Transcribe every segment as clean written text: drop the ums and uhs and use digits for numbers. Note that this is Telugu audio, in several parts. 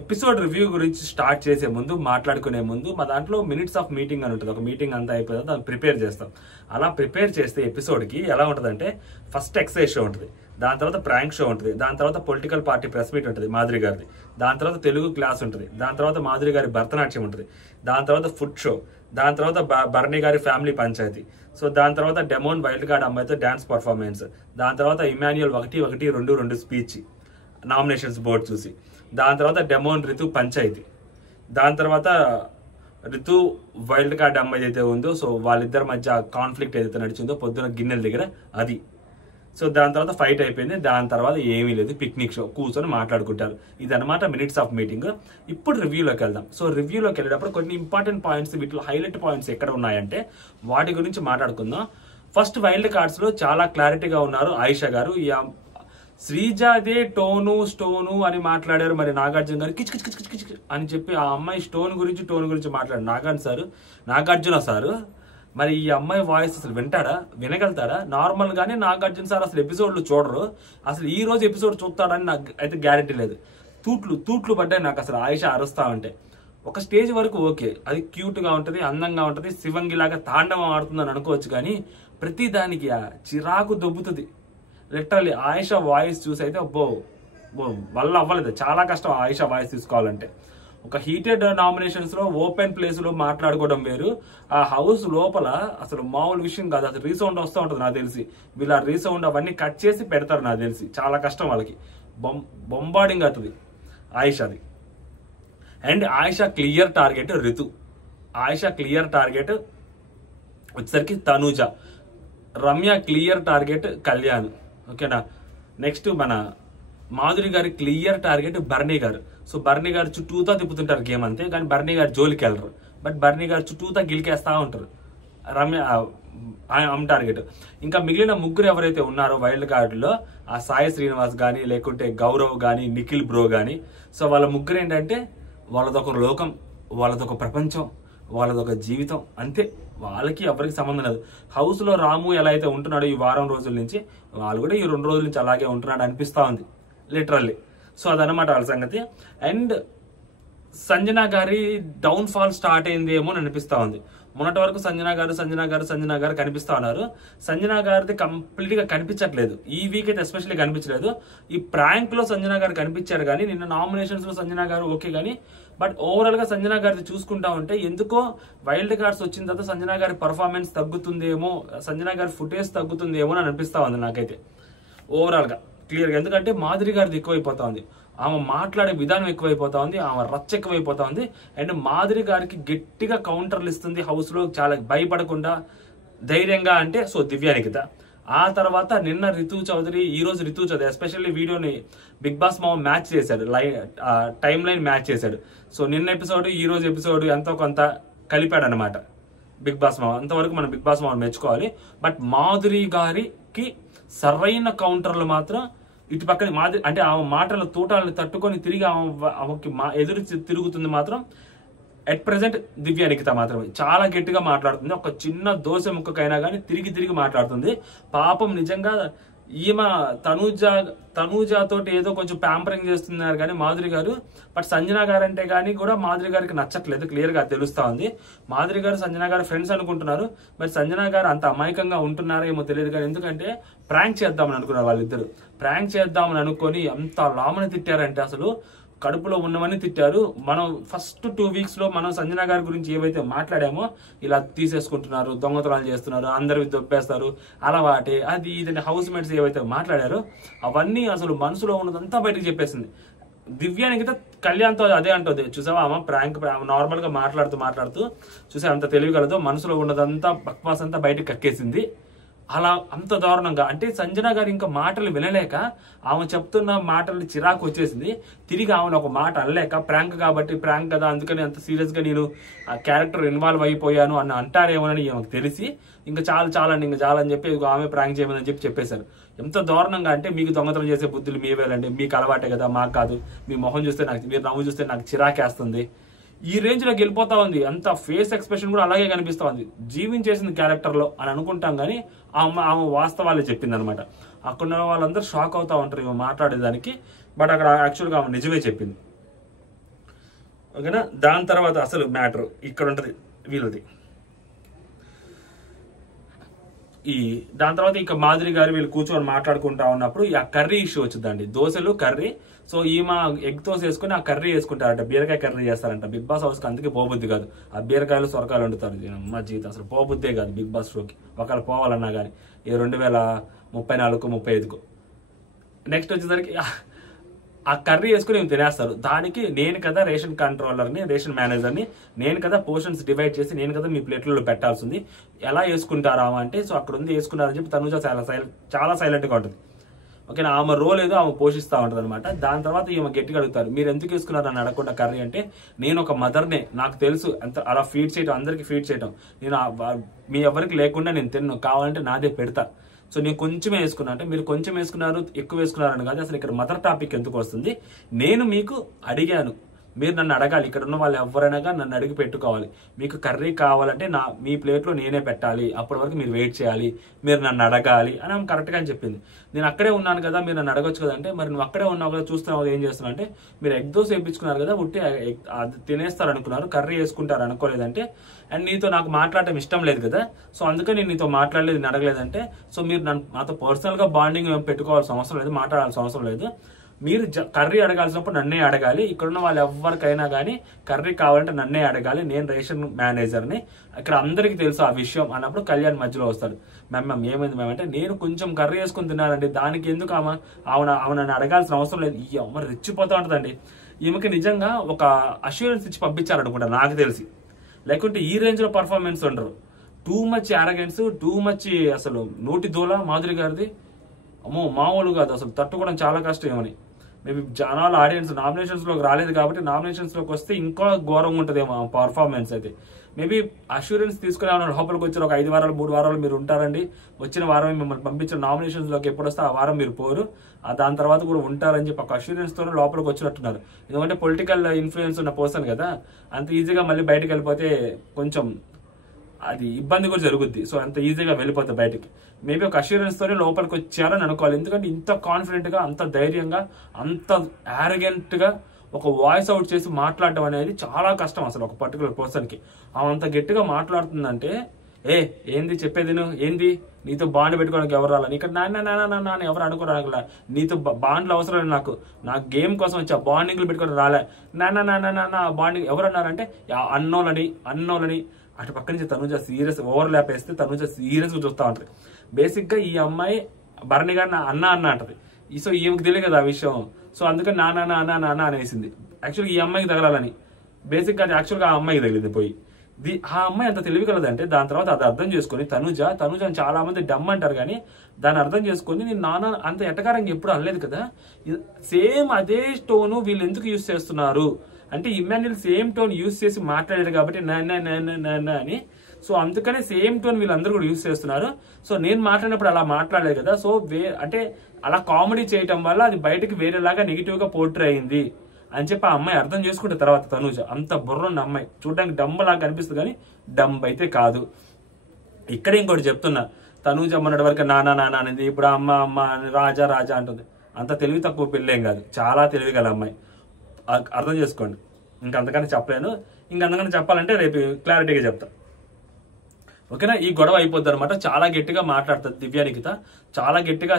ఎపిసోడ్ రివ్యూ గురించి స్టార్ట్ చేసే ముందు మాట్లాడుకునే ముందు మా దాంట్లో మినిట్స్ ఆఫ్ మీటింగ్ అని ఉంటుంది. ఒక మీటింగ్ అంతా అయిపోయిన దాన్ని ప్రిపేర్ చేస్తాం. అలా ప్రిపేర్ చేస్తే ఎపిసోడ్కి ఎలా ఉంటుందంటే ఫస్ట్ ఎక్సైజ్ షో ఉంటుంది, దాని తర్వాత ప్రాంక్ షో ఉంటుంది, దాని తర్వాత పొలిటికల్ పార్టీ ప్రెస్ మీట్ ఉంటుంది మాధురి గారిది, దాని తర్వాత తెలుగు క్లాస్ ఉంటుంది, దాని తర్వాత మాధురి గారి భరతనాట్యం ఉంటుంది, దాని తర్వాత ఫుడ్ షో, దాని తర్వాత భరణి గారి ఫ్యామిలీ పంచాయతీ, సో దాని తర్వాత డెమోన్ వైల్డ్ కార్డ్ అమ్మాయితో డ్యాన్స్ పర్ఫార్మెన్స్, దాని తర్వాత ఇమాన్యుయల్ 1-1-2 స్పీచ్ నామినేషన్స్ బోర్డు చూసి, దాని తర్వాత డెమోన్ రితు పంచాయతీ, దాని తర్వాత రితు వైల్డ్ కార్డ్ అమ్మాయి అయితే ఉందో సో వాళ్ళిద్దరి మధ్య కాన్ఫ్లిక్ట్ ఏదైతే నడిచిందో పొద్దున గిన్నెల దగ్గర అది, సో దాని తర్వాత ఫైట్ అయిపోయింది. దాని తర్వాత ఏమీ లేదు, పిక్నిక్ షో కూర్చొని మాట్లాడుకుంటారు. ఇదన్నమాట మినిట్స్ ఆఫ్ మీటింగ్. ఇప్పుడు రివ్యూలోకి వెళ్దాం. సో రివ్యూలోకి వెళ్ళేటప్పుడు కొన్ని ఇంపార్టెంట్ పాయింట్స్, వీటిలో హైలైట్ పాయింట్స్ ఎక్కడ ఉన్నాయంటే వాటి గురించి మాట్లాడుకుందాం. ఫస్ట్ వైల్డ్ కార్డ్స్ లో చాలా క్లారిటీగా ఉన్నారు ఆయిషా గారు. శ్రీజాదే టోను స్టోను అని మాట్లాడారు, మరి నాగార్జున గారు కిచ్ కిచ్ కిచ్ కిచ్ కిచ్ అని చెప్పి ఆ అమ్మాయి టోన్ గురించి మాట్లాడారు నాగార్జున సారు. మరి ఈ అమ్మాయి వాయిస్ అసలు వింటాడా, వినగలుగుతాడా? నార్మల్ గానే నాగార్జున సార్ అసలు ఎపిసోడ్లు చూడరు, అసలు ఈ రోజు ఎపిసోడ్ చూస్తాడని నాకు అయితే గ్యారెంటీ లేదు. తూట్లు పడ్డాయి నాకు అసలు ఆయిషా అరుస్తా ఉంటే. ఒక స్టేజ్ వరకు ఓకే, అది క్యూట్ గా ఉంటది, అందంగా ఉంటది, శివంగిలాగా తాండవం ఆడుతుందని అనుకోవచ్చు, కానీ ప్రతి దానికి చిరాకు దొబ్బుతుంది. లిటరల్లీ ఆయిషా వాయిస్ చూసి అయితే వల్ల అవ్వలేదు, చాలా కష్టం ఆయిషా వాయిస్ తీసుకోవాలంటే. ఒక హీటెడ్ నామినేషన్స్ లో ఓపెన్ ప్లేస్ లో మాట్లాడుకోవడం వేరు, ఆ హౌస్ లోపల అసలు మామూలు విషయం కాదు. అసలు రీసౌండ్ వస్తూ ఉంటుంది నాకు తెలిసి, వీళ్ళ రీసౌండ్ అవన్నీ కట్ చేసి పెడతారు నాకు తెలిసి. చాలా కష్టం వాళ్ళకి, బొంబార్డింగ్ అవుతుంది ఆయిషాది. And Ayesha clear target Ritu, Ayesha clear target వచ్చేసరికి తనూజ, రమ్య క్లియర్ టార్గెట్ కళ్యాణ్, ఓకేనా. నెక్స్ట్ మన మాధురి గారి clear target Bharani garu. So Bharani garu చుట్టూతా తిప్పుతుంటారు గేమ్ అంతే, కానీ భరణి గారు జోలికి వెళ్ళరు, బట్ భరణి గారు చుట్టూతా గిలికేస్తా ఉంటారు. రమ్య టార్గెట్. ఇంకా మిగిలిన ముగ్గురు ఎవరైతే ఉన్నారో వైల్డ్ కార్డులో, ఆ సాయి శ్రీనివాస్ కానీ, లేకుంటే గౌరవ్ కానీ, నిఖిల్ బ్రో కానీ, సో వాళ్ళ ముగ్గురు ఏంటంటే వాళ్ళదొక లోకం, వాళ్ళదొక ప్రపంచం, వాళ్ళదొక జీవితం అంతే, వాళ్ళకి ఎవరికి సంబంధం లేదు. హౌస్ లో రాము ఎలా అయితే ఉంటున్నాడో ఈ వారం రోజుల నుంచి, వాళ్ళు కూడా ఈ 2 రోజుల నుంచి అలాగే ఉంటున్నాడు అనిపిస్తా ఉంది లిటరల్లీ. సో అదనమాట వాళ్ళ సంగతి. అండ్ సంజన గారి డౌన్ ఫాల్ స్టార్ట్ అయింది ఏమో అని అనిపిస్తా ఉంది. మొన్నటి వరకు సంజన గారు కనిపిస్తా ఉన్నారు. సంజన గారిది కంప్లీట్ గా కనిపించట్లేదు. ఈ వీక్ అయితే ఎస్పెషల్లీ కనిపించలేదు. ఈ ప్రాంక్ లో సంజన గారు కనిపించారు, కానీ నిన్న నామినేషన్స్ లో సంజన గారు ఓకే, కానీ బట్ ఓవరాల్ గా సంజన గారిది చూసుకుంటా ఉంటే ఎందుకో వైల్డ్ కార్డ్స్ వచ్చిన తర్వాత సంజన గారి పర్ఫార్మెన్స్ తగ్గుతుందేమో, సంజన గారి ఫుటేజ్ తగ్గుతుందేమో అని అనిపిస్తా ఉంది నాకైతే ఓవరాల్ గా క్లియర్ గా. ఎందుకంటే మాధురి గారిది ఎక్కువైపోతా ఉంది, ఆమె మాట్లాడే విధానం ఎక్కువైపోతా ఉంది, ఆమె రచ్చ ఎక్కువైపోతా ఉంది. అండ్ మాధురి గారికి గట్టిగా కౌంటర్లు ఇస్తుంది హౌస్ లో, చాలా భయపడకుండా ధైర్యంగా. అంటే సో దివ్యానికిత. ఆ తర్వాత నిన్న రితు చౌదరి, ఈ రోజు రితు చౌదరి ఎస్పెషల్లీ వీడియోని బిగ్ బాస్ మామ మ్యాచ్ చేశాడు, టైమ్ లైన్ మ్యాచ్ చేశాడు. సో నిన్న ఎపిసోడ్ ఈ రోజు ఎపిసోడ్ ఎంతో కొంత కలిపాడు అనమాట బిగ్ బాస్ మామ. అంతవరకు మనం బిగ్ బాస్ మామ మెచ్చుకోవాలి. బట్ మాధురి గారికి సరైన కౌంటర్లు మాత్రం ఇటు పక్కన మాధురి, అంటే ఆమె మాటల తూటాలను తట్టుకొని తిరిగి ఆమెకి ఎదురు తిరుగుతుంది మాత్రం ఎట్ ప్రెసెంట్ దివ్యానికిత మాత్రమే. చాలా గట్టిగా మాట్లాడుతుంది, ఒక చిన్న దోశ ముక్కకైనా కానీ తిరిగి మాట్లాడుతుంది. పాపం నిజంగా ఈమె తనూజతోటి ఏదో కొంచెం ప్యాంపరింగ్ చేస్తున్నారు కానీ మాధురి గారు, బట్ సంజన గారు అంటే కానీ కూడా మాధురి గారికి నచ్చట్లేదు, క్లియర్ గా తెలుస్తా ఉంది. మాధురి గారు సంజన గారు ఫ్రెండ్స్ అనుకుంటున్నారు, బట్ సంజన గారు అంత అమాయకంగా ఉంటున్నారో ఏమో తెలియదు. కానీ ఎందుకంటే ప్రాంక్ చేద్దామని అనుకున్నారు వాళ్ళిద్దరు, ప్రాంక్ చేద్దామని అనుకొని అంత లామని తిట్టారంటే అసలు కడుపులో ఉన్నవన్నీ తిట్టారు. మనం ఫస్ట్ 2 వీక్స్ లో మనం సంజన గారి గురించి ఏవైతే మాట్లాడామో, ఇలా తీసేసుకుంటున్నారు, దొంగతనాలు చేస్తున్నారు, అందరు దొబ్బేస్తారు, అలవాటే అది ఇదని హౌస్ మేట్స్ ఏవైతే మాట్లాడారో అవన్నీ అసలు మనసులో ఉన్నదంతా బయటకు చెప్పేసింది. దివ్యానికి కళ్యాణ్తో అదే అంటుంది, చూసావా ఆమె ప్రాంక్ నార్మల్ గా మాట్లాడుతూ చూసా అంత తెలివిగలదో మనసులో ఉన్నదంతా బక్వాస్ అంతా బయటకు కక్కేసింది. అలా అంత దారుణంగా, అంటే సంజన గారు ఇంకా మాటలు వినలేక ఆమె చెప్తున్న మాటలు చిరాకు వచ్చేసింది. తిరిగి ఆమెను ఒక మాట అనలేక, ప్రాంక్ కాబట్టి ప్రాంక్ కదా అందుకని అంత సీరియస్ గా నేను ఆ క్యారెక్టర్ ఇన్వాల్వ్ అయిపోయాను అని అంటారేమోనని ఆమెకు తెలిసి ఇంకా చాలా అని చెప్పి ఆమె ప్రాంక్ చేయమని చెప్పేశారు. ఎంత దారుణంగా అంటే, మీకు దొంగతనం చేసే బుద్ధులు మీవేలండి, మీకు అలవాటే కదా, మాకు కాదు, మీ మొహం చూస్తే నాకు, మీరు నవ్వు చూస్తే నాకు చిరాకేస్తుంది, ఈ రేంజ్ లోకి వెళ్ళిపోతా ఉంది. అంత ఫేస్ ఎక్స్ప్రెషన్ కూడా అలాగే కనిపిస్తా ఉంది, జీవించేసింది క్యారెక్టర్ లో అని అనుకుంటాం. కానీ ఆమె వాస్తవాలే చెప్పింది అనమాట. అక్కడ వాళ్ళందరూ షాక్ అవుతా ఉంటారు ఇవి మాట్లాడేదానికి, బట్ అక్కడ యాక్చువల్గా ఆమె నిజమే చెప్పింది. ఓకేనా. దాని తర్వాత అసలు మ్యాటర్ ఇక్కడ ఉంటుంది వీళ్ళది. దాని తర్వాత ఇంకా మాధురి గారు వీళ్ళు కూర్చొని మాట్లాడుకుంటా ఉన్నప్పుడు ఆ కర్రీ ఇష్యూ వచ్చిందండి. దోశలు కర్రీ. సో ఈమె ఎగ్ దోశ వేసుకుని ఆ కర్రీ వేసుకుంటారంట, బీరకాయ కర్రీ చేస్తారంట. బిగ్ బాస్ హౌస్కి అందుకే పోబుద్ది కాదు, ఆ బీరకాయలు సొరకాయలు వండుతారు. మా జీవితం అసలు పోబుద్దే కాదు బిగ్ బాస్ షోకి, ఒకవేళ పోవాలన్నా కానీ ఈ 2034 35కు. నెక్స్ట్ వచ్చేసరికి ఆ కర్రీ వేసుకుని ఏమి తినేస్తారు. దానికి నేను కదా రేషన్ కంట్రోలర్ని, రేషన్ మేనేజర్ని, నేను కదా పోర్షన్స్ డివైడ్ చేసి నేను కదా మీ ప్లేట్లలో పెట్టాల్సింది, ఎలా వేసుకుంటారా అంటే సో అక్కడ ఉంది వేసుకున్నారని చెప్పి తనుజ చాలా సైలెంట్గా ఉంటుంది. ఓకేనా. ఆమె రోల్ ఏదో ఆమె పోషిస్తూ ఉంటుంది అనమాట. దాని తర్వాత ఈమె గట్టిగా అడుగుతారు, మీరు ఎందుకు వేసుకున్నారు అని అడగకుండా కర్రీ అంటే, నేను ఒక మదర్నే, నాకు తెలుసు అంత అలా ఫీడ్ చేయడం, అందరికి ఫీడ్ చేయడం, నేను మీ ఎవరికి లేకుండా నేను తిన్ను, కావాలంటే నాదే పెడతా. సో నేను కొంచెమే వేసుకున్నా అంటే మీరు కొంచెం వేసుకున్నారు ఎక్కువ వేసుకున్నారని కాదు, అసలు ఇక్కడ మదర్ టాపిక్ ఎందుకు వస్తుంది, నేను మీకు అడిగాను, మీరు నన్ను అడగాలి, ఇక్కడ ఉన్న వాళ్ళు ఎవరైనా నన్ను అడిగి పెట్టుకోవాలి, మీకు కర్రీ కావాలంటే మీ ప్లేట్లో నేనే పెట్టాలి, అప్పటి వరకు మీరు వెయిట్ చేయాలి, మీరు నన్ను అడగాలి అని ఆమె కరెక్ట్గా అని చెప్పింది. నేను అక్కడే ఉన్నాను కదా, మీరు నన్ను అడగొచ్చు కదా అంటే, మరి నువ్వు అక్కడే ఉన్నావు కదా, చూస్తున్నావు ఏం చేస్తున్నావు అంటే, మీరు ఎగ్ దోశ వేయించుకున్నారు కదా, ఉట్టి అది తినేస్తారు అనుకున్నారు, కర్రీ వేసుకుంటారు అనుకోలేదంటే, అండ్ నీతో నాకు మాట్లాడటం ఇష్టం లేదు కదా, సో అందుకని నేను నీతో మాట్లాడలేదు, నేను అడగలేదంటే, సో మీరు నాతో పర్సనల్గా బాండింగ్ పెట్టుకోవాల్సిన అవసరం లేదు, మాట్లాడాల్సిన అవసరం లేదు, మీరు కర్రీ అడగాల్సినప్పుడు నన్నే అడగాలి, ఇక్కడున్న వాళ్ళు ఎవరికైనా కానీ కర్రీ కావాలంటే నన్నే అడగాలి, నేను రేషన్ మేనేజర్ని, ఇక్కడ అందరికీ తెలుసు ఆ విషయం అన్నప్పుడు కళ్యాణ్ మధ్యలో వస్తాడు. మ్యామ్ ఏమైంది మ్యామ్ అంటే, నేను కొంచెం కర్రీ వేసుకుని తిన్నానండి, దానికి ఎందుకు ఆమె నన్ను అడగాల్సిన అవసరం లేదు. ఈ అమ్మ రెచ్చిపోతూ ఉంటుందండి. ఈమెకి నిజంగా ఒక అష్యూరెన్స్ ఇచ్చి పంపించారనుకుంటా నాకు తెలిసి, లేకుంటే ఈ రేంజ్లో పర్ఫార్మెన్స్ ఉండరు. Too much arrogance, too much అసలు నోటి దూల మాధురి గారిది అమ్మో మామూలు కాదు, అసలు తట్టుకోవడం చాలా కష్టం. ఏమని మేబీ జనాలు ఆడియన్స్ నామినేషన్స్లోకి రాలేదు కాబట్టి నామినేషన్స్లోకి వస్తే ఇంకా ఘోరంగా ఉంటుందేమో పర్ఫార్మెన్స్ అయితే. మేబీ అష్యూరెన్స్ తీసుకునే లోపలికి వచ్చారు, ఒక 5 వారాలు 3 వారాలు మీరు ఉంటారండి, వచ్చిన వారమే మిమ్మల్ని పంపించిన నామినేషన్స్లోకి ఎప్పుడు వస్తే ఆ వారం మీరు పోరు, దాని తర్వాత కూడా ఉంటారని చెప్పి ఒక అష్యూరెన్స్తోనే లోపలికి వచ్చినట్టున్నారు. ఎందుకంటే పొలిటికల్ ఇన్ఫ్లుయెన్స్ ఉన్న పర్సన్ కదా, అంత ఈజీగా మళ్ళీ బయటకు వెళ్ళిపోతే కొంచెం అది ఇబ్బంది కూడా జరుగుద్ది. సో అంత ఈజీగా వెళ్ళిపోతుంది బయటికి. మేబీ ఒక అష్యూరెన్స్ తోనే లోపలికి వచ్చారని అనుకోవాలి. ఎందుకంటే ఇంత కాన్ఫిడెంట్ గా, అంత ధైర్యంగా, అంత యారగెంట్ గా ఒక వాయిస్ అవుట్ చేసి మాట్లాడడం అనేది చాలా కష్టం అసలు ఒక పర్టికులర్ పర్సన్ కి. అంత గట్టిగా మాట్లాడుతుందంటే, ఏంది చెప్పేది, ఏంది నీతో బాండ్ పెట్టుకోవడానికి ఎవరు రాలని, ఇక్కడ నాన్న ఎవరు అనుకోరాగల, నీతో బాండ్లు అవసరం లేదు, నాకు గేమ్ కోసం వచ్చి ఆ బాండింగ్లు పెట్టుకోవడం రాలే, నాన్న బాండింగ్ ఎవరు అన్నారంటే అన్నోలని అటు పక్క నుంచి తనుజ సీరియస్ ఓవర్లాప్ వేస్తే తనుజ సీరియస్గా చూస్తూ ఉంటుంది. బేసిక్గా ఈ అమ్మాయి భరణి గారిని అన్న అంటది. సో ఈమెకు తెలియదు కదా ఆ విషయం, సో అందుకని నాన్న అనేసింది. యాక్చువల్గా ఈ అమ్మాయికి తగలాలని, బేసిక్గా అది యాక్చువల్గా ఆ అమ్మాయికి తగిలింది పోయి. ఆ అమ్మాయి అంత తెలివి కలదంటే దాని తర్వాత అది అర్థం చేసుకుని తనుజ అని చాలా మంది డమ్ అంటారు, కానీ దాన్ని అర్థం చేసుకుని నేను నాన్న అంత ఎటకారంగా ఎప్పుడు అనలేదు కదా, సేమ్ అదే టోను వీళ్ళు ఎందుకు యూజ్ చేస్తున్నారు అంటే, ఇమ్మాన్యుల్ సేమ్ టోన్ యూజ్ చేసి మాట్లాడాడు కాబట్టి నాన్న అని, సో అందుకనే సేమ్ టోన్ వీళ్ళందరూ కూడా యూజ్ చేస్తున్నారు. సో నేను మాట్లాడినప్పుడు అలా మాట్లాడలేదు కదా, సో అంటే అలా కామెడీ చేయటం వల్ల అది బయటకి వేరేలాగా నెగిటివ్ గా పోర్ట్రే అయింది అని చెప్పి ఆ అమ్మాయి అర్థం చేసుకుంటే తర్వాత తనుజ అంత బుర్రున్న అమ్మాయి, చూడడానికి డంబ్ లాగా కనిపిస్తుంది కానీ డంబ్ అయితే కాదు. ఇక్కడ ఇంకోటి చెప్తున్నా, తనుజ మొన్నటి వరకు నాన్న అనేది ఇప్పుడు అమ్మ రాజా అంటుంది. అంత తెలివి తక్కువ పెళ్ళేం కాదు, చాలా తెలివి గల అమ్మాయి, అర్థం చేసుకోండి. ఇంకంతకన్నా చెప్పలేను, ఇంకంతకన్నా చెప్పాలంటే రేపు క్లారిటీగా చెప్తా. ఓకేనా. ఈ గొడవ అయిపోద్ది అనమాట. చాలా గట్టిగా మాట్లాడుతుంది దివ్యానికిత, చాలా గట్టిగా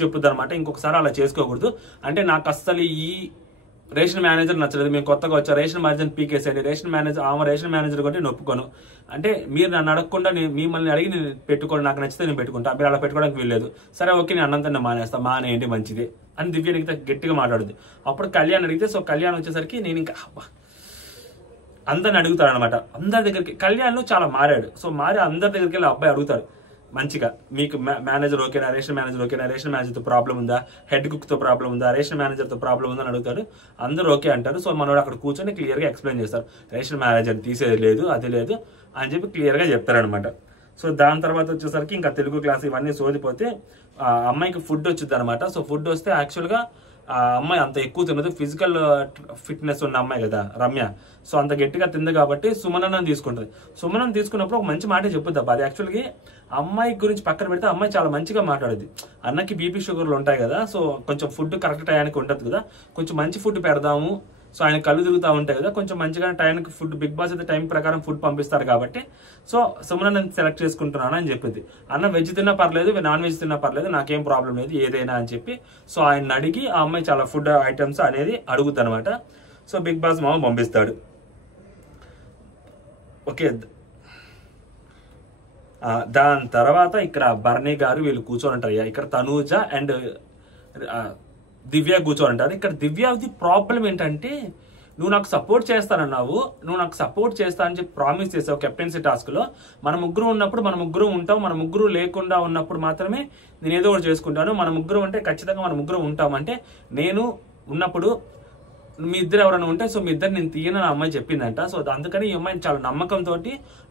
చెప్పుద్ది అనమాట. ఇంకొకసారి అలా చేసుకోకూడదు అంటే, నాకు అస్సలు ఈ రేషన్ మేనేజర్ నచ్చలేదు, మేము కొత్తగా వచ్చా రేషన్ మేనేజర్ పీకేసేయండి, రేషన్ మేనేజర్ కొంటే నేను ఒప్పుకోను అంటే, మీరు నన్ను అడగకుండా మిమ్మల్ని అడిగి నేను పెట్టుకోండి, నాకు నచ్చితే నేను పెట్టుకుంటా, మీరు అలా పెట్టుకోవడానికి వీల్లేదు, సరే ఓకే నేను అన్నంతనే మానేస్తా, మానేయండి మంచిది అని దివ్యానికిత గట్టిగా మాట్లాడుద్ది. అప్పుడు కళ్యాణ్ అడిగితే, సో కళ్యాణ్ వచ్చేసరికి నేను ఇంకా అందరిని అడుగుతాడు అనమాట. అందరి దగ్గరికి కళ్యాణ్ చాలా మారాడు, సో మారి అందరి దగ్గరికి వెళ్ళి అబ్బాయి అడుగుతారు మంచిగా, మీకు మేనేజర్ ఓకేనా, రేషన్ మేనేజర్ ఓకేనా, రేషన్ మేనేజర్తో ప్రాబ్లం ఉందా, హెడ్ కుక్తో ప్రాబ్లం ఉందా, రేషన్ మేనేజర్తో ప్రాబ్లం ఉందా అని అడుగుతారు. అందరూ ఓకే అంటారు. సో మనోడు అక్కడ కూర్చొని క్లియర్గా ఎక్స్ప్లెయిన్ చేస్తారు, రేషన్ మేనేజర్ తీసేది లేదు, అది లేదు అని చెప్పి క్లియర్గా చెప్తారనమాట. సో దాని తర్వాత వచ్చేసరికి ఇంకా తెలుగు క్లాస్ ఇవన్నీ సోదిపోతే అమ్మాయికి ఫుడ్ వచ్చింది అనమాట. సో ఫుడ్ వస్తే యాక్చువల్గా ఆ అమ్మాయి అంత ఎక్కువ తినదు, ఫిజికల్ ఫిట్నెస్ ఉన్న అమ్మాయి కదా రమ్య, సో అంత గట్టిగా తింది కాబట్టి సుమనని తీసుకుంటుంది. సుమనని తీసుకున్నప్పుడు ఒక మంచి మాట చెప్పుద్ది అబ్బా, అది యాక్చువల్గా అమ్మాయి గురించి పక్కన పెడితే అమ్మాయి చాలా మంచిగా మాట్లాడుద్ది. అన్నకి బీపీ షుగర్లు ఉంటాయి కదా, సో కొంచెం ఫుడ్ కరెక్ట్ టయానికి ఉండదు కదా, కొంచెం మంచి ఫుడ్ పెడదాము, సో ఆయన కళ్ళు తిరుగుతూ ఉంటాయి కదా, కొంచెం మంచిగా టైంకి ఫుడ్, బిగ్ బాస్ అయితే టైం ప్రకారం ఫుడ్ పంపిస్తారు కాబట్టి సో సుమన నేను సెలెక్ట్ చేసుకుంటున్నాను అని చెప్పింది. అన్న వెజ్ తిన్నా పర్లేదు, నాన్ వెజ్ తిన్నా పర్లేదు, నాకేం ప్రాబ్లం లేదు ఏదైనా అని చెప్పి సో ఆయన అడిగి ఆ అమ్మాయి చాలా ఫుడ్ ఐటమ్స్ అనేది అడుగుతుంది అనమాట. సో బిగ్ బాస్ మామ పంపిస్తాడు. ఓకే, దాని తర్వాత ఇక్కడ బర్నీ గారు వీళ్ళు కూర్చొని ఉంటారు. ఇక్కడ తనూజ అండ్ దివ్య కూర్చొని ఉంటారు. ఇక్కడ దివ్యది ప్రాబ్లం ఏంటంటే, నువ్వు నాకు సపోర్ట్ చేస్తానన్నావు, నువ్వు నాకు సపోర్ట్ చేస్తా అని చెప్పి ప్రామిస్ చేసావు కెప్టెన్సీ టాస్క్ లో. మన ముగ్గురు ఉన్నప్పుడు మన ముగ్గురు ఉంటాం, మన ముగ్గురు లేకుండా ఉన్నప్పుడు మాత్రమే నేను ఏదో ఒకటి చేసుకుంటాను, మన ముగ్గురు ఉంటే ఖచ్చితంగా మన ముగ్గురు ఉంటాం. అంటే నేను ఉన్నప్పుడు మీ ఇద్దరు ఎవరైనా ఉంటే సో మీ ఇద్దరు నేను తీయనని అమ్మాయి చెప్పిందంట. సో అందుకని ఈ అమ్మాయి చాలా నమ్మకంతో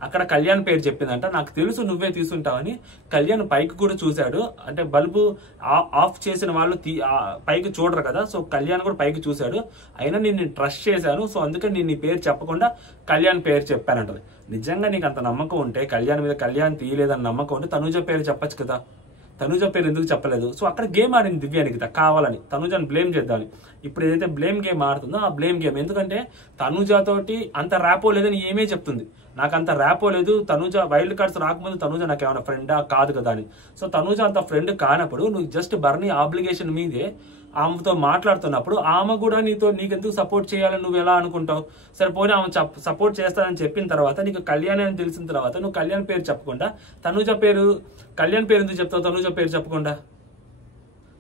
అక్కడ కళ్యాణ్ పేరు చెప్పిందంట. నాకు తెలుసు నువ్వే తీసుకుంటావని. కళ్యాణ్ పైకి కూడా చూశాడు, అంటే బల్బు ఆఫ్ చేసిన వాళ్ళు పైకి చూడరు కదా, సో కళ్యాణ్ కూడా పైకి చూశాడు. అయినా నేను ట్రస్ట్ చేశాను, సో అందుకని నేను నీ పేరు చెప్పకుండా కళ్యాణ్ పేరు చెప్పానంటది. నిజంగా నీకు అంత నమ్మకం ఉంటే, కళ్యాణ్ మీద కళ్యాణ్ తీయలేదని నమ్మకం ఉంటే తనూజ పేరు చెప్పచ్చు కదా, తనూజ పేరు ఎందుకు చెప్పలేదు? సో అక్కడ గేమ్ ఆడింది దివ్య నిఖిత కావాలని, తనూజని బ్లేమ్ చేద్దామని. ఇప్పుడు ఏదైతే బ్లేమ్ గేమ్ ఆడుతుందో ఆ బ్లేమ్ గేమ్, ఎందుకంటే తనూజతోటి అంత ర్యాపో లేదని ఏమే చెప్తుంది, నాకు అంత ర్యాపో లేదు, తనూజ వైల్డ్ కార్డ్స్ రాకముందు తనూజ నాకు ఏమైనా ఫ్రెండా కాదు కదా అని. సో తనూజ అంత ఫ్రెండ్ కానప్పుడు నువ్వు జస్ట్ బర్నీ ఆబ్లిగేషన్ మీదే ఆమెతో మాట్లాడుతున్నప్పుడు ఆమె కూడా నీకెందుకు సపోర్ట్ చేయాలని నువ్వు ఎలా అనుకుంటావు? సరే పోనీ ఆమె సపోర్ట్ చేస్తానని చెప్పిన తర్వాత, నీకు కళ్యాణ్ అని తెలిసిన తర్వాత నువ్వు కళ్యాణ్ పేరు చెప్పకుండా తనూజ పేరు, కళ్యాణ్ పేరు ఎందుకు చెప్తావు? తనూజ పేరు చెప్పకుండా,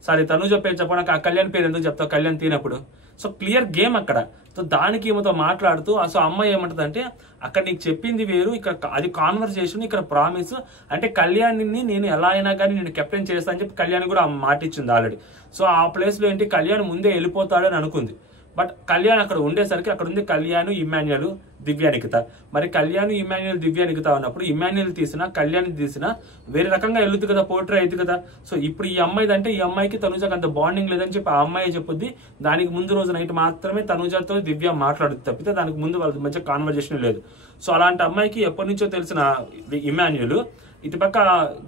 సారీ తనూజ పేరు చెప్పకుండా కళ్యాణ్ పేరు ఎందుకు చెప్తావు కళ్యాణ్ తినప్పుడు? సో క్లియర్ గేమ్ అక్కడ. సో దానికి ఏమతో మాట్లాడుతూ సో అమ్మాయి ఏమంటది అంటే, అక్కడ నీకు చెప్పింది వేరు, ఇక్కడ అది కాన్వర్సేషన్, ఇక్కడ ప్రామిస్. అంటే కళ్యాణ్ని నేను ఎలా అయినా కానీ నేను కెప్టెన్ చేస్తా అని చెప్పి కళ్యాణ్ కూడా మాట ఇచ్చింది ఆల్రెడీ. సో ఆ ప్లేస్ లో ఏంటి, కళ్యాణ్ ముందే వెళ్ళిపోతాడని అనుకుంది. బట్ కళ్యాణ్ అక్కడ ఉండేసరికి అక్కడ ఉంది కళ్యాణ్, ఇమాన్యుయల్, దివ్య నిఖిత. మరి కళ్యాణ్, ఇమాన్యుయల్, దివ్య నిఖిత ఉన్నప్పుడు ఇమాన్యుయల్ తీసినా కళ్యాణ్ తీసినా వేరే రకంగా వెళ్తుంది కదా, పోర్ట్రే అయింది కదా. సో ఇప్పుడు ఈ అమ్మాయిది అంటే ఈ అమ్మాయికి తనూజకు అంత బాండింగ్ లేదని చెప్పి ఆ అమ్మాయి చెప్పుద్ది. దానికి ముందు రోజు నైట్ మాత్రమే తనూజతో దివ్య మాట్లాడుతుంది తప్పితే దానికి ముందు వాళ్ళ మధ్య కాన్వర్జేషన్ లేదు. సో అలాంటి అమ్మాయికి ఎప్పటి నుంచో తెలిసిన ఇమాన్యుయల్ ఇటుపక్క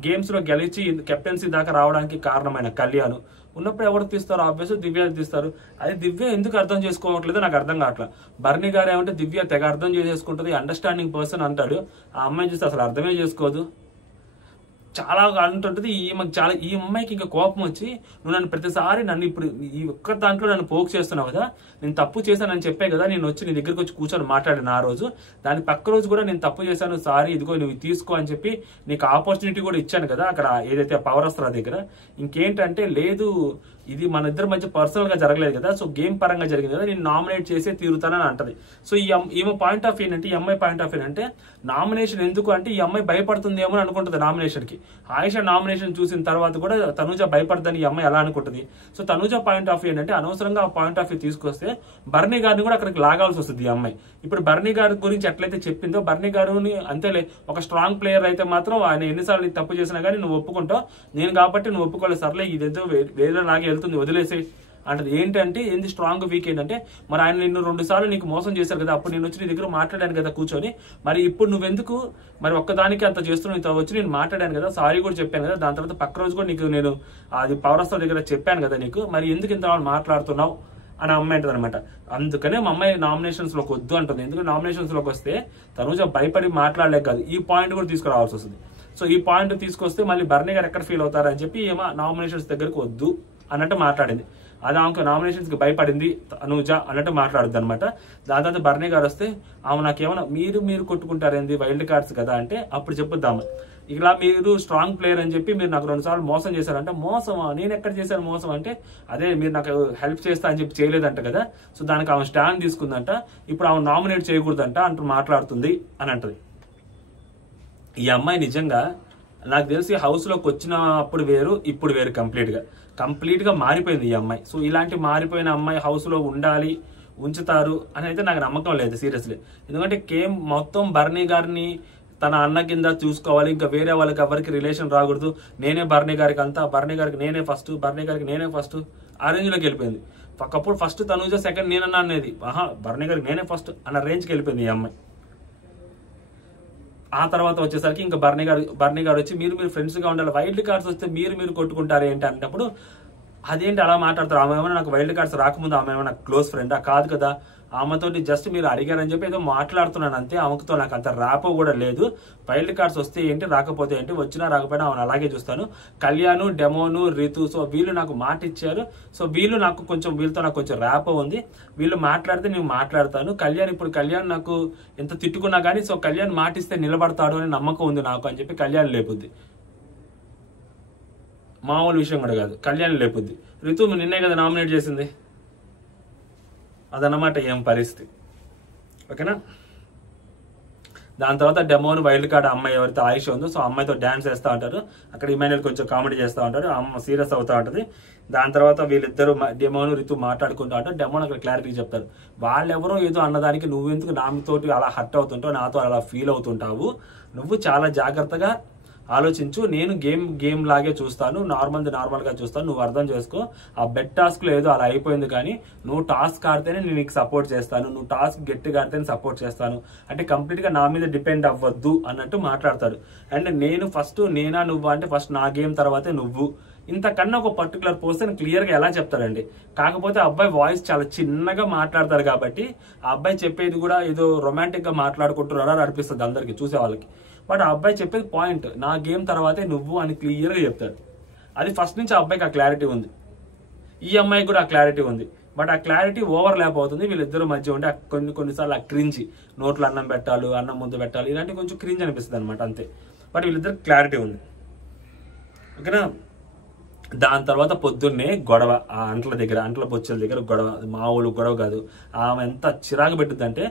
గేమ్స్ లో గెలిచి కెప్టెన్సీ దాకా రావడానికి కారణమైన కళ్యాణ్ ఉన్నప్పుడు ఎవరు తీస్తారు? ఆబ్వియస్ దివ్య తీస్తారు. అది దివ్య ఎందుకు అర్థం చేసుకోవట్లేదో నాకు అర్థం కావట్లేదు. బర్నీ గారు ఏమంటే దివ్య తెగ అర్థం చేసేసుకుంటుంది, అండర్స్టాండింగ్ పర్సన్ అంటాడు. ఆ అమ్మాయి చూస్తే అసలు అర్థమే చేసుకోదు, చాలా అంటుంటది. ఈ అమ్మాయికి ఇంకా కోపం వచ్చి, నువ్వు నన్ను ప్రతిసారి నన్ను ఇప్పుడు ఈ ఒక్క దాంట్లో నన్ను పోక్ చేస్తున్నావు కదా, నేను తప్పు చేశానని చెప్పే కదా నేను వచ్చి నీ దగ్గరికి వచ్చి కూర్చొని మాట్లాడిన ఆ రోజు, దాని పక్క రోజు కూడా నేను తప్పు చేశాను, సారీ ఇదిగో నువ్వు తీసుకో అని చెప్పి నీకు ఆపర్చునిటీ కూడా ఇచ్చాను కదా అక్కడ ఏదైతే పవర్ వస్తుందో దగ్గర. ఇంకేంటంటే లేదు, ఇది మన ఇద్దరి మధ్య పర్సనల్ గా జరగలేదు కదా, సో గేమ్ పరంగా జరిగింది కదా, నేను నామినేట్ చేసే తీరుతానని అంటది. సో ఈమె పాయింట్ ఆఫ్ ఏంటంటే, ఈ అమ్మాయి పాయింట్ ఆఫ్ ఏంటంటే, నామినేషన్ ఎందుకు అంటే ఈ అమ్మాయి భయపడుతుందేమో అని అనుకుంటుంది నామినేషన్ కి. ఆయిష నామినేషన్ చూసిన తర్వాత కూడా తనూజ భయపడదని ఈ అమ్మాయి ఎలా అనుకుంటుంది. So Tanuja point of view ఏంటంటే, అనవసరంగా ఆ పాయింట్ ఆఫ్ వ్యూ తీసుకొస్తే బర్నీ గారిని కూడా అక్కడికి లాగాల్సి వస్తుంది ఈ అమ్మాయి. ఇప్పుడు బర్నీ గారి గురించి ఎట్లయితే చెప్పిందో, బర్నీ గారిని అంతేలే ఒక స్ట్రాంగ్ ప్లేయర్ అయితే మాత్రం ఆయన ఎన్నిసార్లు తప్పు చేసినా కానీ నువ్వు ఒప్పుకుంటావు, నేను కాబట్టి నువ్వు ఒప్పుకోలేదు, సర్లే ఇదేదో వేరే లాగే వెళ్తుంది వదిలేసి అంటది. ఏంటంటే ఏంది స్ట్రాంగ్ వీక్ ఏంటంటే, మరి ఆయన నిన్ను 2 సార్లు నీకు మోసం చేశారు కదా, అప్పుడు నేను వచ్చి నీ దగ్గర మాట్లాడాను కదా కూర్చొని, మరి ఇప్పుడు నువ్వెందుకు మరి ఒక్కదానికి అంత చేస్తున్నావు? వచ్చి నేను మాట్లాడాను కదా, సారీ కూడా చెప్పాను కదా, దాని తర్వాత పక్క రోజు కూడా నీకు నేను అది పవర్ స్టార్ దగ్గర చెప్పాను కదా నీకు, మరి ఎందుకు ఇంత మాట్లాడుతున్నావు అని అమ్మాయి అంటది అనమాట. అందుకనే మా అమ్మాయి నామినేషన్స్ లోకి వద్దు అంటుంది. ఎందుకంటే నామినేషన్స్ లోకి వస్తే తనూజ భయపడి మాట్లాడలేక కాదు, ఈ పాయింట్ కూడా తీసుకురావాల్సి వస్తుంది. సో ఈ పాయింట్ తీసుకొస్తే మళ్ళీ బర్నీ గారు ఎక్కడ ఫీల్ అవుతారని చెప్పి ఏమో నామినేషన్స్ దగ్గరకు వద్దు అన్నట్టు మాట్లాడింది. అది ఆమెకు నామినేషన్స్ కి భయపడింది తనూజ అన్నట్టు మాట్లాడుద్ది అనమాట. దాని తర్వాత బర్నీ గారు వస్తే ఆమె నాకేమన్నా మీరు కొట్టుకుంటారేంది, వైల్డ్ కార్డ్స్ కదా అంటే అప్పుడు చెప్పుద్దాము, ఇలా మీరు స్ట్రాంగ్ ప్లేయర్ అని చెప్పి మీరు నాకు 2 సార్లు మోసం చేశారంటే, మోసమా నేను ఎక్కడ చేశాను మోసం అంటే, అదే మీరు నాకు హెల్ప్ చేస్తా అని చెప్పి చేయలేదంట కదా, సో దానికి ఆమె స్టాండ్ తీసుకుందంట, ఇప్పుడు ఆమె నామినేట్ చేయకూడదంట అంటూ మాట్లాడుతుంది అని అంటది. ఈ అమ్మాయి నిజంగా నాకు తెలిసి హౌస్ లోకి వచ్చినప్పుడు వేరు ఇప్పుడు వేరు, కంప్లీట్ గా మారిపోయింది ఈ అమ్మాయి. సో ఇలాంటి మారిపోయిన అమ్మాయి హౌస్ లో ఉంచుతారు అని అయితే నాకు నమ్మకం లేదు సీరియస్లీ. ఎందుకంటే కేమ్ మొత్తం బర్నీ గారిని తన అన్న కింద చూసుకోవాలి, ఇంకా వేరే వాళ్ళకి ఎవరికి రిలేషన్ రాకూడదు, నేనే బర్నీ గారికి అంతా, బర్నీ గారికి నేనే ఫస్ట్ ఆ రేంజ్ లోకి వెళ్ళిపోయింది. ఒకప్పుడు ఫస్ట్ తనూజ, సెకండ్ నేనన్నా అనేది, బర్నీ గారికి నేనే ఫస్ట్ అన్న రేంజ్కి వెళ్ళిపోయింది ఈ అమ్మాయి. ఆ తర్వాత వచ్చేసరికి ఇంకా బర్నీ గారు వచ్చి మీరు ఫ్రెండ్స్ గా ఉండాలి, వైల్డ్ కార్డ్స్ వస్తే మీరు కొట్టుకుంటారు ఏంటి అన్నప్పుడు, అదేంటి అలా మాట్లాడతారు, ఆమె ఏమైనా నాకు వైల్డ్ కార్డ్స్ రాకముందు ఆమె ఏమైనా క్లోజ్ ఫ్రెండా? కాదు కదా. ఆమెతోటి జస్ట్ మీరు అడిగారని చెప్పి ఏదో మాట్లాడుతున్నాను అంతే. ఆమెతో నాకు అంత ర్యాపో కూడా లేదు. వైల్డ్ కార్డ్స్ వస్తే ఏంటి, రాకపోతే ఏంటి, వచ్చినా రాకపోయినా ఆమెను అలాగే చూస్తాను. కళ్యాణ్, డెమోను, రితు, సో వీళ్ళు నాకు మాట ఇచ్చారు. సో వీళ్ళతో నాకు కొంచెం ర్యాపో ఉంది. వీళ్ళు మాట్లాడితే నేను మాట్లాడతాను. కళ్యాణ్ నాకు ఎంత తిట్టుకున్నా కానీ సో కళ్యాణ్ మాట ఇస్తే నిలబడతాడు అని నమ్మకం ఉంది నాకు అని చెప్పి కళ్యాణ్ లేపుద్ది. మామూలు విషయం కూడా కాదు, కళ్యాణ్ లేపుద్ది. రితు నిన్నే కదా నామినేట్ చేసింది, అదన్నమాట ఏం పరిస్థితి. ఓకేనా. దాని తర్వాత డెమోను వైల్డ్ కార్డ్ అమ్మాయి ఎవరైతే ఆయుష్ ఉందో సో అమ్మాయితో డాన్స్ వేస్తూ ఉంటారు. అక్కడ ఇమాన్యుయల్ కొంచెం కామెడీ చేస్తూ ఉంటారు, అమ్మ సీరియస్ అవుతూ ఉంటుంది. దాని తర్వాత వీళ్ళిద్దరు డెమోను రితు మాట్లాడుకుంటూ ఉంటారు. డెమోన్ అక్కడ క్లారిటీ చెప్తారు, వాళ్ళెవరో ఏదో అన్నదానికి నువ్వెందుకు నాతోటి అలా హర్ట్ అవుతుంటావు, నాతో అలా ఫీల్ అవుతుంటావు, నువ్వు చాలా జాగ్రత్తగా ఆలోచించు. నేను గేమ్ లాగే చూస్తాను, నార్మల్గా చూస్తాను, నువ్వు అర్థం చేసుకో. ఆ బెడ్ టాస్క్ లో ఏదో అలా అయిపోయింది, కానీ నువ్వు టాస్క్ ఆడితేనే నేను నీకు సపోర్ట్ చేస్తాను, నువ్వు టాస్క్ గట్టిగా ఆడితేనే సపోర్ట్ చేస్తాను అంటే కంప్లీట్ గా నా మీద డిపెండ్ అవ్వద్దు అన్నట్టు మాట్లాడతాడు. అండ్ నేను ఫస్ట్ నేనా నువ్వు అంటే ఫస్ట్ నా గేమ్ తర్వాతే నువ్వు, ఇంతకన్నా ఒక పర్టికులర్ పర్సన్ క్లియర్ గా ఎలా చెప్తాడండి. కాకపోతే అబ్బాయి వాయిస్ చాలా చిన్నగా మాట్లాడతారు కాబట్టి ఆ అబ్బాయి చెప్పేది కూడా ఏదో రొమాంటిక్ గా మాట్లాడుకుంటున్నారా అని అనిపిస్తుంది అందరికి చూసే వాళ్ళకి. బట్ ఆ అబ్బాయి చెప్పేది పాయింట్, నా గేమ్ తర్వాతే నువ్వు అని క్లియర్ గా చెప్తాడు. అది ఫస్ట్ నుంచి ఆ అబ్బాయికి ఆ క్లారిటీ ఉంది, ఈ అమ్మాయికి కూడా ఆ క్లారిటీ ఉంది. బట్ ఆ క్లారిటీ ఓవర్ ల్యాప్ అవుతుంది వీళ్ళిద్దరు మధ్య ఉంటే కొన్నిసార్లు ఆ క్రింజ్, నోట్లో అన్నం పెట్టాలి, అన్నం ముద్ద పెట్టాలి, ఇలాంటి కొంచెం క్రింజ్ అనిపిస్తుంది అనమాట అంతే. బట్ వీళ్ళిద్దరు క్లారిటీ ఉంది. ఓకేనా. దాని తర్వాత పొద్దున్నే గొడవ, ఆ అంట్ల బొచ్చెల దగ్గర గొడవ, మామూలు గొడవ కాదు. ఆమె ఎంత చిరాకు పెట్టుద్దంటే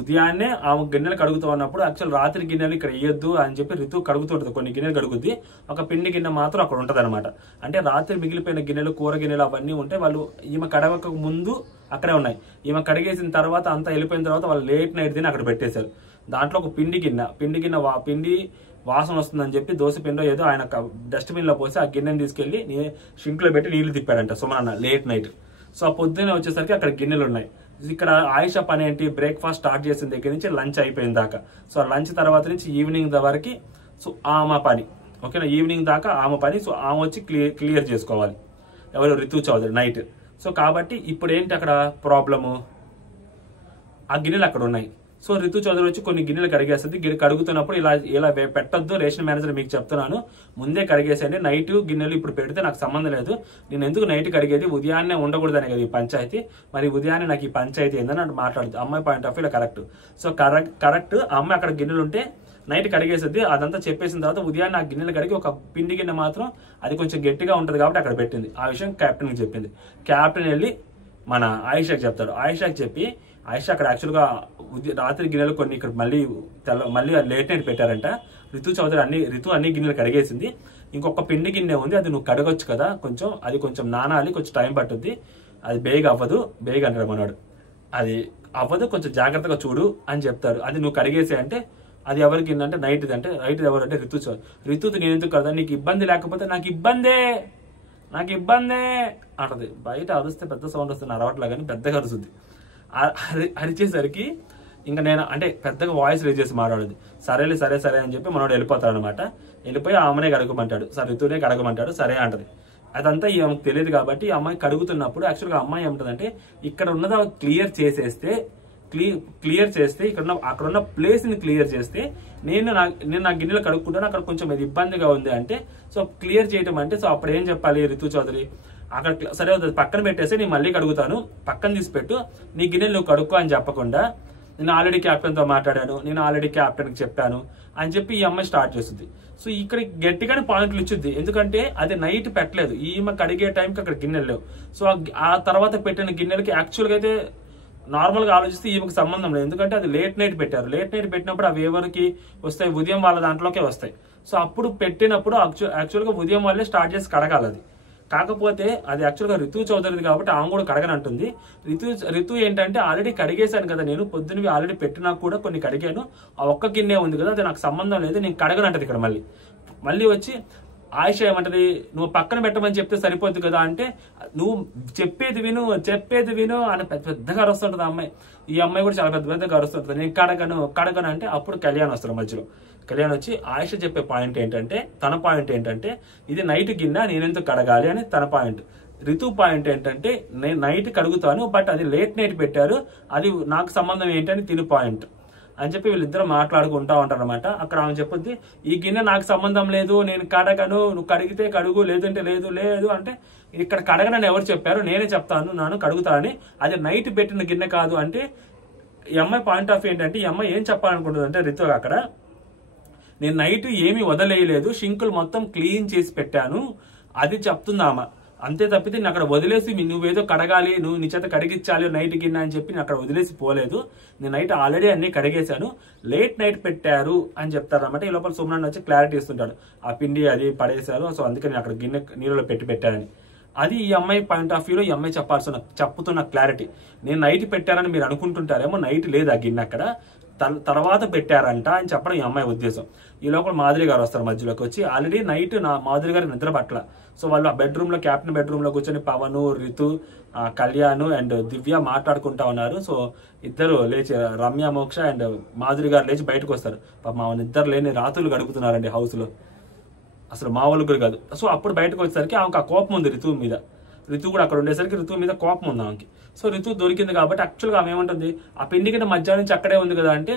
ఉదయాన్నే ఆమె గిన్నెలు కడుగుతూ ఉన్నప్పుడు యాక్చువల్ రాత్రి గిన్నెలు ఇక్కడ వేయొద్దు అని చెప్పి రితు కడుగుతుంటది, కొన్ని గిన్నెలు కడుగుద్ది, ఒక పిండి గిన్నె మాత్రం అక్కడ ఉంటది అనమాట. అంటే రాత్రి మిగిలిపోయిన గిన్నెలు, కూర గిన్నెలు అవన్నీ ఉంటే వాళ్ళు ఈమె కడగక ముందు అక్కడే ఉన్నాయి, ఈమె కడిగేసిన తర్వాత అంతా వెళ్ళిపోయిన తర్వాత వాళ్ళు లేట్ నైట్ తిని అక్కడ పెట్టేశారు. దాంట్లో ఒక పిండి గిన్నె వాసన వస్తుందని చెప్పి దోశ పిండో ఏదో ఆయన డస్ట్బిన్ లో పోసి ఆ గిన్నెని తీసుకెళ్లి షింక్ లో పెట్టి నీళ్లు తిప్పాడంట సుమనన్న లేట్ నైట్. సో ఆ పొద్దున్నే వచ్చేసరికి అక్కడ గిన్నెలు ఉన్నాయి. ఇక్కడ ఆయిషా పని ఏంటి, బ్రేక్ఫాస్ట్ స్టార్ట్ చేసిన దగ్గర నుంచి లంచ్ అయిపోయిన దాకా, సో లంచ్ తర్వాత నుంచి ఈవినింగ్ వరకు సో ఆమె పని. ఓకేనా, ఈవినింగ్ దాకా ఆమె పని. సో ఆమె వచ్చి క్లియర్ చేసుకోవాలి ఎవరు, రితు చౌదరి నైట్. సో కాబట్టి ఇప్పుడు ఏంటి అక్కడ ప్రాబ్లము, ఆ గిన్నెలు అక్కడ ఉన్నాయి. సో రితు చౌదరి వచ్చి కొన్ని గిన్నెలు కడిగేస్తుంది. కడుగుతున్నప్పుడు ఇలా పెట్టద్దు, రేషన్ మేనేజర్ మీకు చెప్తున్నాను, ముందే కడిగేసేయండి. నైట్ గిన్నెలు ఇప్పుడు పెడితే నాకు సంబంధం లేదు, నేను ఎందుకు నైట్ కడిగేది, ఉదయాన్నే ఉండకూడదనే కదా ఈ పంచాయతీ, మరి ఉదయాన్నే నాకు ఈ పంచాయతీ ఏందని అంటే మాట్లాడుతుంది. అమ్మాయి point of view correct. So correct అమ్మాయి అక్కడ గిన్నెలు ఉంటే నైట్ కడిగేస్తుంది. అదంతా చెప్పేసిన తర్వాత ఉదయాన్నే ఆ గిన్నెలు కడిగి ఒక పిండి గిన్నె మాత్రం అది కొంచెం గట్టిగా ఉంటుంది కాబట్టి అక్కడ పెట్టింది. ఆ విషయం కెప్టెన్కి చెప్పింది. కెప్టెన్ వెళ్ళి మన ఆయిషాకి చెప్తాడు. ఆయిషాకి చెప్పి ఆయిషా అక్కడ యాక్చువల్గా రాత్రి గిన్నెలు కొన్ని ఇక్కడ మళ్ళీ లేట్ నైట్ పెట్టారంట. రితు అన్ని గిన్నెలు కడిగేసింది, ఇంకొక పిండి గిన్నె ఉంది, అది నువ్వు కడగొచ్చు కదా, అది కొంచెం నానాలి, కొంచెం టైం పట్టుద్ది, అది బేగ అవ్వదు, బేగ అంటాడు మనవాడు, అది అవ్వదు, కొంచెం జాగ్రత్తగా చూడు అని చెప్తారు. అది నువ్వు కడిగేసి అంటే అది ఎవరికి అంటే నైట్ అంటే ఎవరంటే రితు నేను ఎందుకు కదా, నీకు ఇబ్బంది లేకపోతే నాకు ఇబ్బందే అంటది. బయట అరిస్తే పెద్ద సౌండ్ వస్తుంది, అరవట్లా కానీ పెద్దగా అరుస్తుంది. అరిచేసరికి ఇంకా నేను అంటే పెద్దగా వాయిస్ రేజ్ చేసి మాట్లాడదు. సరే అని చెప్పి మనోడు వెళ్ళిపోతాడు అనమాట. వెళ్ళిపోయి ఆమెనే కడగమంటాడు, రితునే కడగమంటాడు, సరే అంటది. అదంతా ఆమెకు తెలియదు కాబట్టి ఈ అమ్మాయి కడుగుతున్నప్పుడు యాక్చువల్గా అమ్మాయి ఏమంటదంటే ఇక్కడ ఉన్నది క్లియర్ చేస్తే అక్కడున్న ప్లేస్ ని క్లియర్ చేస్తే నేను నా గిన్నెలు కడుక్కుంటాను, అక్కడ కొంచెం ఇది ఇబ్బందిగా ఉంది అంటే సో క్లియర్ చేయటం అంటే సో అప్పుడు ఏం చెప్పాలి రితు చౌదరి, అక్కడ సరే పక్కన పెట్టేసి నేను మళ్ళీ కడుగుతాను, పక్కన తీసిపెట్టు, నీ గిన్నెలు నువ్వు కడుక్కో అని చెప్పకుండా నేను ఆల్రెడీ కెప్టెన్తో మాట్లాడాను, నేను ఆల్రెడీ కెప్టెన్కి చెప్పాను అని చెప్పి ఈ అమ్మాయి స్టార్ట్ చేస్తుంది. సో ఇక్కడ గట్టిగానే పాయింట్లు ఇచ్చుద్ది, ఎందుకంటే అది నైట్ పెట్టలేదు, ఈమె కడిగే టైంకి అక్కడ గిన్నెలు లేవు. సో ఆ తర్వాత పెట్టిన గిన్నెలకి యాక్చువల్గా అయితే నార్మల్గా ఆలోచిస్తే ఈమెకు సంబంధం లేదు, ఎందుకంటే అది లేట్ నైట్ పెట్టారు. లేట్ నైట్ పెట్టినప్పుడు అవి ఎవరికి వస్తాయి, ఉదయం వాళ్ళ దాంట్లోకే వస్తాయి. సో అప్పుడు పెట్టినప్పుడు యాక్చువల్గా ఉదయం వాళ్ళే స్టార్ట్ చేసి కడగాలి అది. కాకపోతే అది యాక్చువల్గా రితు చౌదరిది కాబట్టి ఆమె కూడా కడగనంటుంది. రితు ఏంటంటే ఆల్రెడీ కడిగేశాను కదా, నేను పొద్దునవి ఆల్రెడీ పెట్టినా కూడా కొన్ని కడిగాను, ఆ ఒక్క గిన్నె ఉంది కదా, అది నాకు సంబంధం లేదు, నేను కడగనంటది. ఇక్కడ మళ్ళీ వచ్చి ఆయిష ఏమంటది, నువ్వు పక్కన పెట్టమని చెప్తే సరిపోద్ది కదా అంటే నువ్వు చెప్పేది విను అని పెద్దగా అరుస్తుంటది అమ్మాయి. ఈ అమ్మాయి కూడా చాలా పెద్దగా అరుస్తుంటది, నేను కడగను అంటే అప్పుడు కళ్యాణ్ వస్తాడు మధ్యలో. కళ్యాణ్ వచ్చి ఆయిష చెప్పే పాయింట్ ఏంటంటే, తన పాయింట్ ఏంటంటే ఇది నైట్ గిన్నె నేనెందుకు కడగాలి అని తన పాయింట్. రితు పాయింట్ ఏంటంటే నేను నైట్ కడుగుతాను, బట్ అది లేట్ నైట్ పెట్టారు, అది నాకు సంబంధం ఏంటని తిను పాయింట్ అని చెప్పి వీళ్ళిద్దరు మాట్లాడుకుంటా ఉంటారు అనమాట. అక్కడ ఆమె చెప్పుద్ది, ఈ గిన్నె నాకు సంబంధం లేదు, నేను కడగను, నువ్వు కడిగితే కడుగు, లేదంటే లేదు. లేదు అంటే ఇక్కడ కడగనని ఎవరు చెప్పారు, నేనే చెప్తాను, నేను కడుగుతానని, అది నైట్ పెట్టిన గిన్నె కాదు అంటే ఈ అమ్మాయి పాయింట్ ఆఫ్ ఏంటంటే, ఈ అమ్మాయి ఏం చెప్పాలనుకుంటుంది అంటే రితు అక్కడ, నేను నైట్ ఏమీ వదిలేయలేదు, షింకులు మొత్తం క్లీన్ చేసి పెట్టాను, అది చెప్తుంది ఆమె. అంతే తప్పితే నేను అక్కడ వదిలేసి నువ్వేదో కడగాలి, నువ్వు నీ చేత కడిగించాలి నైట్ గిన్నె అని చెప్పి నేను అక్కడ వదిలేసి పోలేదు, నేను నైట్ ఆల్రెడీ అన్ని కడిగేశాను, లేట్ నైట్ పెట్టారు అని చెప్తారు అనమాట. ఈ లోపల సుమన్ వచ్చి క్లారిటీ ఇస్తుంటాడు, ఆ పిండి అది పడేశారు, సో అందుకే నేను అక్కడ గిన్నె నీళ్ళలో పెట్టానని. అది ఈ అమ్మాయి పాయింట్ ఆఫ్ వ్యూలో ఈ అమ్మాయి చెప్పుతున్న క్లారిటీ. నేను నైట్ పెట్టారని మీరు అనుకుంటుంటారేమో, నైట్ లేదు ఆ గిన్నె అక్కడ, తర్వాత పెట్టారంట అని చెప్పడం ఈ అమ్మాయి ఉద్దేశం. ఈ లోపల మాధురి గారు వస్తారు మధ్యలోకి వచ్చి, ఆల్రెడీ నైట్ మాధురి గారి నిద్ర పట్ల, సో వాళ్ళు ఆ బెడ్రూమ్ లో క్యాప్టెన్ బెడ్రూమ్ లో కూర్చొని పవన్, రితు, కళ్యాణ్ అండ్ దివ్య మాట్లాడుకుంటా ఉన్నారు. సో ఇద్దరు లేచి, రమ్య, మోక్ష అండ్ మాధురి గారు లేచి బయటకు వస్తారు. మా ఇద్దరు లేని రాత్రులు గడుపుతున్నారండి హౌస్ లో, అసలు మా వాళ్ళు కూడా కాదు. సో అప్పుడు బయటకు వచ్చేసరికి ఆమెకు ఆ కోపం ఉంది రితు మీద, రితు కూడా అక్కడ ఉండేసరికి రితు మీద కోపం ఉంది ఆమెకి. సో రితు దొరికింది కాబట్టి యాక్చువల్గా ఆమె ఏమంటుంది, ఆ పిండి కింద మధ్యాహ్నం నుంచి అక్కడే ఉంది కదా అంటే,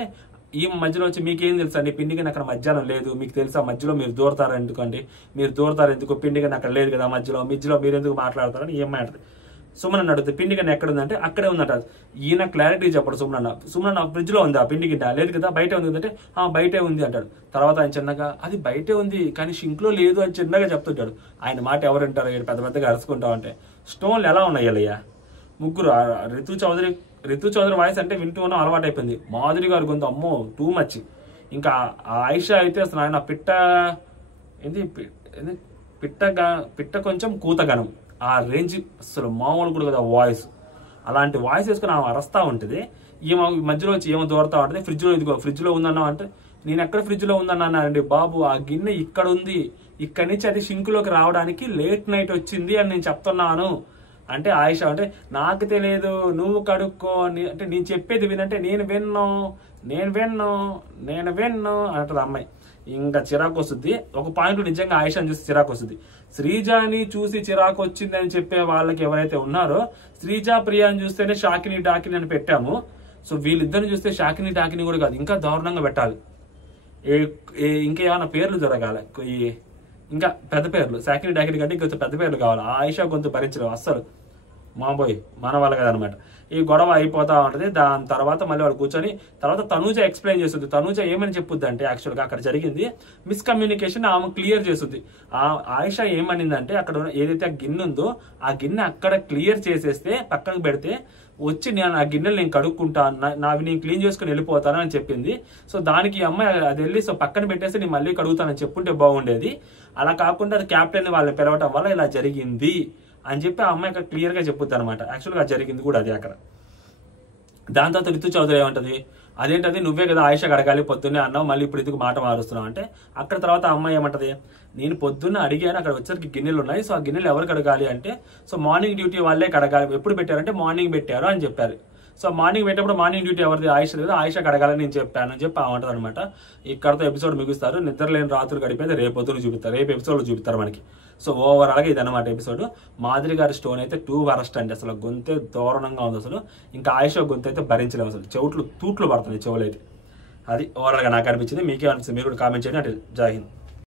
ఈ మధ్యలో వచ్చి మీకేం తెలుసా అండి, పిండి కింద అక్కడ మధ్యాహ్నం లేదు, మీకు తెలుసా మధ్యలో మీరు దూరతారు ఎందుకండి, మీరు దూరతారు ఎందుకు, పిండి కింద అక్కడ లేదు కదా మధ్యలో మీరు ఎందుకు మాట్లాడతారని ఏమై అంటది. సుమన్ అడుగుతుంది, పిండి కింద ఎక్కడ ఉందంటే అక్కడే ఉందంట. ఈయన క్లారిటీ చెప్పడు సుమన్ ఫ్రిడ్జ్ లో ఉంది ఆ పిండి గిన్నె, లేదు కదా బయటే ఉంది అంటే బయటే ఉంది అంటాడు. తర్వాత ఆయన చిన్నగా, అది బయటే ఉంది కానీ షింక్ లో లేదు అని చిన్నగా చెప్తుంటాడు. ఆయన మాట ఎవరు వింటారు, పెద్ద పెద్దగా అరుచుకుంటా ఉంటే. స్టోన్లు ఎలా ఉన్నాయి అయ్యా ముగ్గురు, రితు చౌదరి వాయిస్ అంటే వింటూ ఉన్న అలవాటు అయిపోయింది. మాధురి గారు గొంతు అమ్మో టూ మచ్. ఇంకా ఆయిషా అయితే అసలు ఆయన పిట్ట కొంచెం కూతగనం, ఆ రేంజ్ అసలు మామూలు కూడా కదా వాయిస్. అలాంటి వాయిస్ వేసుకుని ఆమె అరస్తా ఉంటుంది. ఈమె మధ్యలో వచ్చి ఏమో దూరతా ఉంటుంది, ఫ్రిడ్జ్ లో ఉందన్నా అంటే, నేను ఎక్కడ ఫ్రిడ్జ్ లో ఉందన్నా అండి బాబు, ఆ గిన్నె ఇక్కడ ఉంది, ఇక్కడి నుంచి అది షింకులోకి రావడానికి లేట్ నైట్ వచ్చింది అని నేను చెప్తున్నాను అంటే, ఆయిషా అంటే నాకు తెలియదు, నువ్వు కడుక్కో అంటే, నేను చెప్పేది వినంటే నేను విన్ను అంటది అమ్మాయి. ఇంకా చిరాకు వస్తుంది. ఒక పాయింట్ నిజంగా ఆయిషాని చూసి చిరాకు వస్తుంది. శ్రీజాని చూసి చిరాకు వచ్చింది అని చెప్పే వాళ్ళకి ఎవరైతే ఉన్నారో, శ్రీజా ప్రియాని చూస్తేనే షాకిని డాకిని అని పెట్టాము. సో వీళ్ళిద్దరిని చూస్తే షాకిని డాకిని కూడా కాదు, ఇంకా దారుణంగా పెట్టాలి. ఇంకేమైనా పేర్లు జరగాలి, ఇంకా పెద్ద పేర్లు, షాకిని డాకిని కంటే ఇంకొంచెం పెద్ద పేర్లు కావాలి. ఆయిషా గొంతు భరించలేవు అస్సలు, మాబోయ్ మన వాళ్ళ కదనమాట. ఈ గొడవ అయిపోతా ఉంటది. దాని తర్వాత మళ్ళీ వాళ్ళు కూర్చొని తర్వాత తనూజ ఎక్స్ప్లెయిన్ చేస్తుంది. తనూజ ఏమని చెప్పుద్ది అంటే, యాక్చువల్గా అక్కడ జరిగింది మిస్కమ్యూనికేషన్ ఆమె క్లియర్ చేస్తుంది. ఆయిషా ఏమనిందంటే, అక్కడ ఏదైతే ఆ గిన్నె ఉందో ఆ గిన్నె అక్కడ క్లియర్ చేసేస్తే పక్కకు పెడితే వచ్చి నేను ఆ గిన్నెలు నేను కడుక్కుంటాను, నావి నేను క్లీన్ చేసుకుని వెళ్ళిపోతాను అని చెప్పింది. సో దానికి అమ్మాయి అది వెళ్ళి సో పక్కన పెట్టేసి నేను మళ్ళీ కడుగుతానని చెప్పుంటే బాగుండేది. అలా కాకుండా అది క్యాప్టెన్ వాళ్ళని పిలవటం వల్ల ఇలా జరిగింది అని చెప్పి ఆ అమ్మాయి అక్కడ క్లియర్ గా చెప్పుద్ది అనమాట. యాక్చువల్గా జరిగింది కూడా అది అక్కడ. దాని తర్వాత రితు చౌదరి ఏమంటది, అదేంటది నువ్వే కదా ఆయిషా అడగాలి పొద్దున్నే అన్నావు, మళ్ళీ ఇప్పుడు ఎందుకు మాట మారుస్తున్నావు అంటే, అక్కడ తర్వాత అమ్మాయి ఏమంటది, నేను పొద్దున్న అడిగాను, అక్కడ వచ్చరికి గిన్నెలు ఉన్నాయి, సో ఆ గిన్నెలు ఎవరికి అడగాలి అంటే, సో మార్నింగ్ డ్యూటీ వాళ్ళే కడగాలి, ఎప్పుడు పెట్టారంటే మార్నింగ్ పెట్టారు అని చెప్పారు. సో మార్నింగ్ పెట్టేప్పుడు మార్నింగ్ డ్యూటీ ఎవరిది, ఆయిషా కదా, ఆయిషాకి అడగాలని నేను చెప్పాను అని చెప్పి ఉంటుంది అనమాట. ఇక్కడతో ఎపిసోడ్ ముగిస్తారు. నిద్ర లేని రాత్రులు గడిపేది రేపు పొద్దున చూపిస్తారు, రేపు ఎపిసోడ్లో చూపిస్తారు మనకి. సో ఓవరాల్గా ఇదన్నమాట ఎపిసోడ్. మాధురి గారి స్టోన్ అయితే టూ వరస్ట్ అండి, అసలు గొంతే దారుణంగా ఉంది అసలు. ఇంకా ఆయిషా గొంతు అయితే భరించలేము అసలు, తూట్లు పడుతుంది చెవులైతే. అది ఓవరాల్గా నాకు అనిపించింది. మీకే అనిపిస్తుంది, మీరు కూడా కామెంట్ చేయండి. అంటే జై హింద్.